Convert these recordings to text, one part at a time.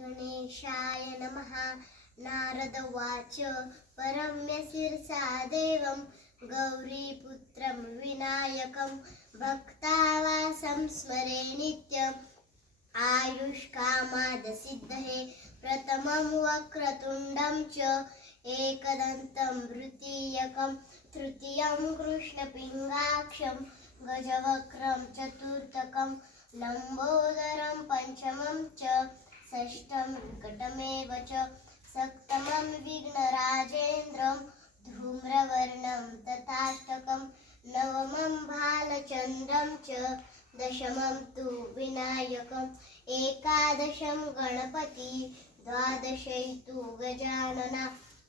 गणेशाय नमः। नारद उवाच परम्य शिरसा देवं गौरीपुत्रं विनायकं भक्तावासं स्मरे नित्यम् आयुष्कामादसिद्धये प्रथमं वक्रतुण्डं च एकदन्तं द्वितीयकं तृतीयं कृष्णपिङ्गाक्षं गजवक्त्रं चतुर्थकं लम्बोदरं पञ्चमं च षष्ठं विकटमेव च सप्तमं विघ्नराजेन्द्रं धूम्रवर्णं तथाष्टकं नवमं भालचन्द्रं च दशमं तु विनायकम् एकादशं गणपति द्वादशै तु गजानना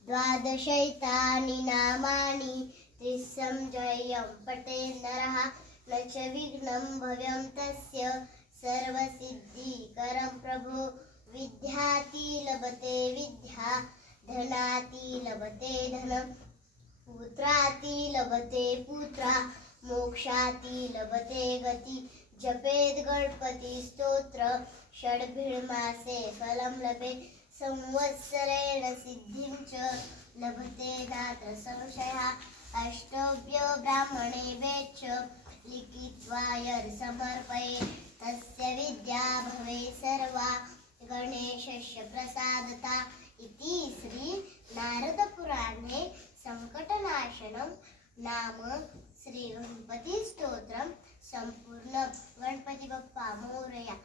द्वादशैतानि नामानि त्रिसंजयं पठेत् नरः न च विघ्नं भव्यं तस्य सर्वसिद्धिकरं प्रभो विद्याति लभते विद्या धनाति लभते धनं पुत्राति लभते पुत्रा मोक्षाति लभते गति जपेत गणपति स्तोत्र षड्भिर्मासे फलं लभेत संवत्सरेण सिद्धिं च लभते नात्र संशयः अष्टभ्यो ब्राह्मणेभ्यश्च लिखित्वा यर्समर्पयेत् तस्य विद्या भवेत् सर्वा गणेशस्य प्रसादतः इति श्री नारद पुराणे संकटनाशनं नाम श्री गणपती स्तोत्रम संपूर्ण। गणपती बाप्पा मोरया।